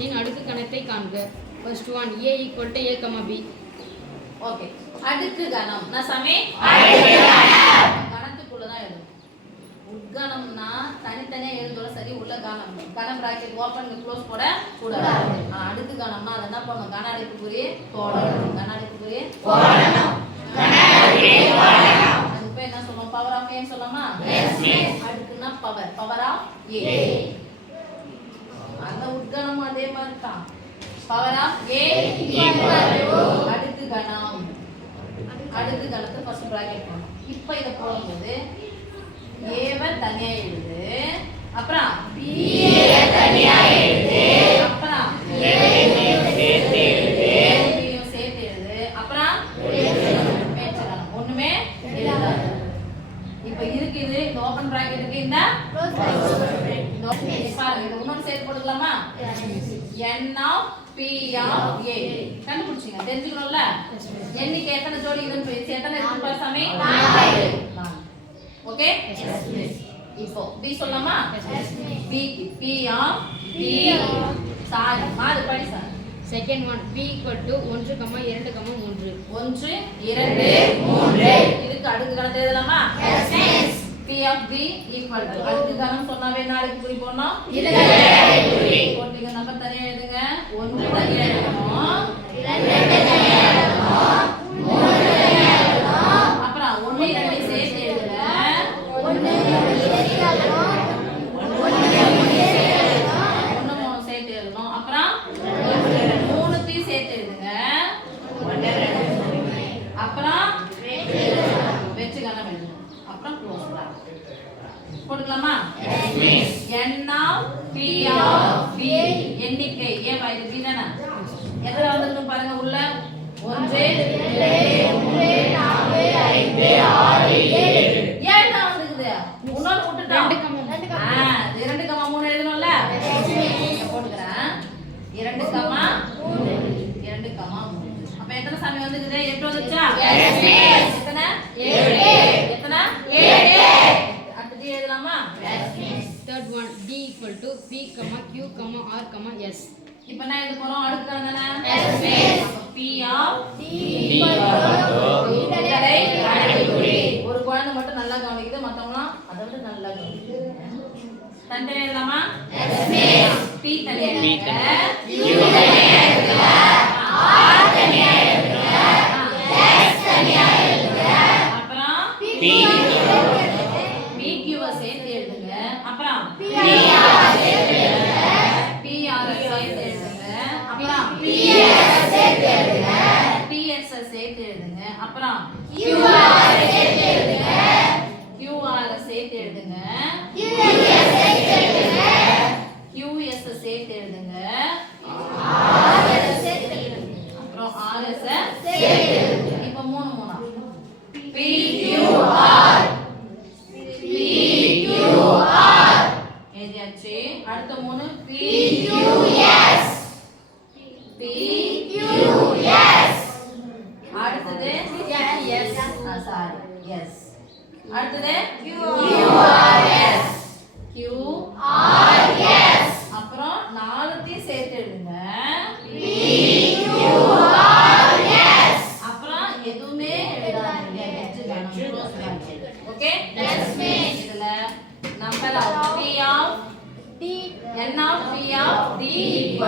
ராசியின் அடுக்கு கணத்தை காண்க. First one a = a, b. Okay, அடுக்கு கணம் நான் சமே கணத்துக்குள்ள தான் எழுதும். உட்கணம்னா தனித்தனியா எழுதோட சரி, உள்ள கணம் கணம் பிராக்கெட் ஓபன் க்ளோஸ் போட கூடாது. அடுக்கு கணம்னா அது என்ன பண்ணும், கன அடைப்புக்குறியே போடணும். கன அடைப்புக்குறியே போடணும். அது பேர் என்ன சொல்லுவோம், பவர் ஆஃப் ஏன்னு சொல்லலாமா? அடுக்குன்னா பவர் ஆஃப் ஏ. அந்த உட்கணமும் அதே மாதிரி தான். பவர் ஆஃப் ஏ அடுக்கு கணம். அடுக்கு கணத்தை ஃபர்ஸ்ட் பிராக்கெட் பண்ணணும். இப்போ இத போடும்போது ஏவ தனியா எழுது, அப்புறம் b தனியா எழுது, அப்புறம் சேர்த்து எழுது, அப்புறம் மேட்சலாம் ஒண்ணுமே எழுதாது. இப்போ இருக்கு இது இந்த ஓபன் பிராக்கெட் இருக்கு, இந்த க்ளோஸ் பிராக்கெட் பாருங்க. இது இன்னொரு சேர்த்து போட்டுக்கலாமா? n of p of a கண்டுபிடிச்சீங்க, தெரிஞ்சுக்கணும்ல. எண்ணிக்கை எத்தனை ஜோடி இதுன்னு எத்தனை இருக்கு பாசாமி? 4. ஓகே, இப்போ b சொல்லலாமா? b p of b sorry மாறு படி சார். Second one p = 1, 2, 3. 1 2 3 இதுக்கு அடுக்கு கணத்தை எழுதலாமா? p of b = அடுக்கு கணம் சொன்னாவே என்ன அடுக்கு குறி போடணும்? போட்டுங்க. நம்பர் தனியா எழுதுங்க. 1 தனியா எழுதணும், 2 தனியா எழுதணும், 3 தனியா எழுதணும், அப்புறம் 1 2 சேர்த்து எழுதுங்க. 1 3 சேர்த்து எழுதணும், 1 3 சேர்த்து எழுதணும், அப்புறம் 3 சேர்த்து எழுதுங்க, அப்புறம் வெச்சு கணம் எழுதணும், அப்புறம் க்ளோஸ் பிராக்கெட் போட்டுக்கலாமா? n of p of b எண்ணிக்கை ஏ இது b தானே. எதுல வந்துருக்கு பாருங்க, உள்ள 1 2 3 4 5 6 7 ஏன் தான் வந்துக்குது, இன்னொரு விட்டுட்டோம். 2 3 எழுதணும்ல, போட்டுக்கறேன். 2 3 அப்ப எத்தனை சாமி வந்துக்குது? 8 வந்துச்சா? எத்தனை? 7. எத்தனை? 7. அடுத்து எழுதலாமா? Third one d = p, q, r, s. இப்போ நான் எழுத போறோம் அடுக்கு கணம் தானே. அப்ப p of d ஒரு குழந்தை மட்டும் நல்லா கவனிக்குது, மத்தவங்கலாம் அதை விட நல்லா கவனிக்குது. தனியா எழுதலாமா? p தனியா எழுதுங்க, q தனியா எழுதுங்க, r தனியா எழுதுங்க, s தனியா எழுதுங்க, அப்புறம் p q சேர்த்து எழுதுங்க, அப்புறம் p r சேர்த்து எழுதுங்க, p r சேர்த்து எழுதுங்க, அப்புறம் p s சேர்த்து எழுதுங்க, p s சேர்த்து எழுதுங்க, அப்புறம் q r சேர்த்து எழுதுங்க, q r சேர்த்து எழுதுங்க, q s சேர்த்து எழுதுங்க, q s சேர்த்து எழுதுங்க, r s சேர்த்து எழுதுங்க, அப்புறம் r s சேர்த்து எழுதுங்க. இப்போ 3 p q r p q r எழுதியாச்சு. அடுத்த 3 p q s p q s அடுத்தது s சாரி s அடுத்தது q r s q r s அப்புறம் 4 சேர்த்து எழுதுங்க, p q r s அப்புறம் எதுவுமே எழுதாதீங்க, வெச்சு கணம். ஓகே, இதுல number p of d n of p of d =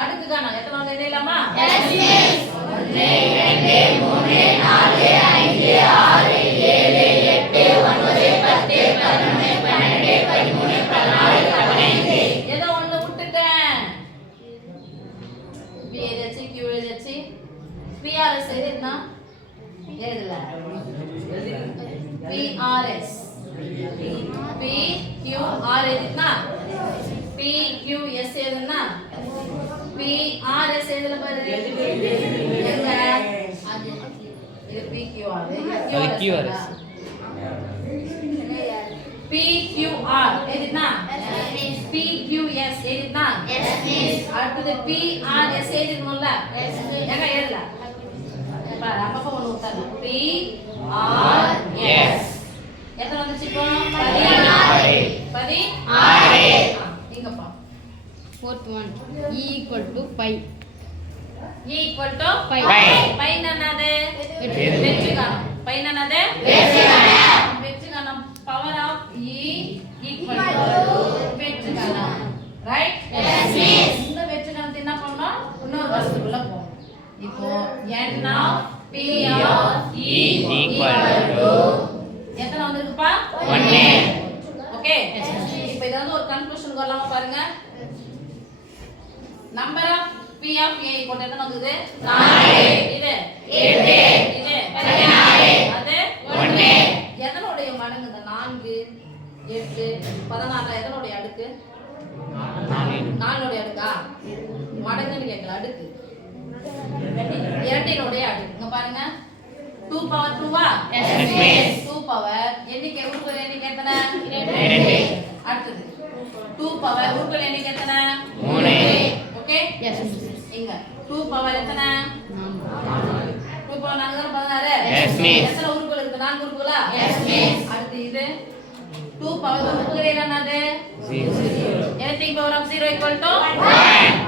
அடுக்கு கணம் எத்தனை வந்து எழுதலாமா? 1 2 3 4 5 6 7 8 9 10 11 12 13 14 15 ஏதோ ஒண்ணு விட்டுட்டேன். p எழுதியாச்சு, q எழுதியாச்சு, p r s எழுதுனா எழுதல, p r s p q r எழுதுனா p q s எழுதுனா p r s எழுதல பாரு. எங்க அது இது p q r இது q r p q r எழுதுனா p q s எழுதுனா அடுத்து p r s எழுதணும்ல, எங்க எழுதல பாரு. அப்பப்ப ஒண்ணு விட்டாங்க. p r s எத்தனை வந்துச்சு இப்போ? 16. இங்கப்பா fourth one E equal to pi. E equal to Pi. pi என்னது வெற்றி. வெற்றி கணம். pi என்னது வெற்றி கணம். power of E equal to வெற்றி கணம். right? இந்த வெற்றி கணத்தை என்ன பண்ணோம்? இன்னொரு வரிசைக்குள்ள போகும். இப்போ n of p of E equal to எத்தனை வந்திருக்குப்பா? 1. ஓகே. இப்போ இத வந்து ஒரு கன்க்ளூஷனுக்கு வரலாமா பாருங்க. Number of p of a equal to எத்தனை வந்தது? 4. இது 8. இது 16. அது 1. எதனுடைய மடங்கு இந்த 4 8 16 எதனுடைய அடுக்கு? 4 உடைய அடுக்கா? மடங்குன்னு கேட்கல, அடுக்கு. 2 உடைய அடுக்கு. இங்க பாருங்க. 2 power 2 ஆ? Yes, miss. 2 power எண்ணிக்கை உறுப்புகள் எண்ணிக்கை எத்தனை? 2. அடுத்தது 2 power உறுப்புகள் எண்ணிக்கை எத்தனை? 3. ஓகே? Yes. இங்க 2 power எத்தனை? 2 power 4 16. Yes, miss. எத்தனை உறுப்புகள் இருக்கு? 4 உறுப்புகளா? Yes, miss. அடுத்து இது 2 power உறுப்புகள் என்னது? 0. Anything power of 0 equal to 1.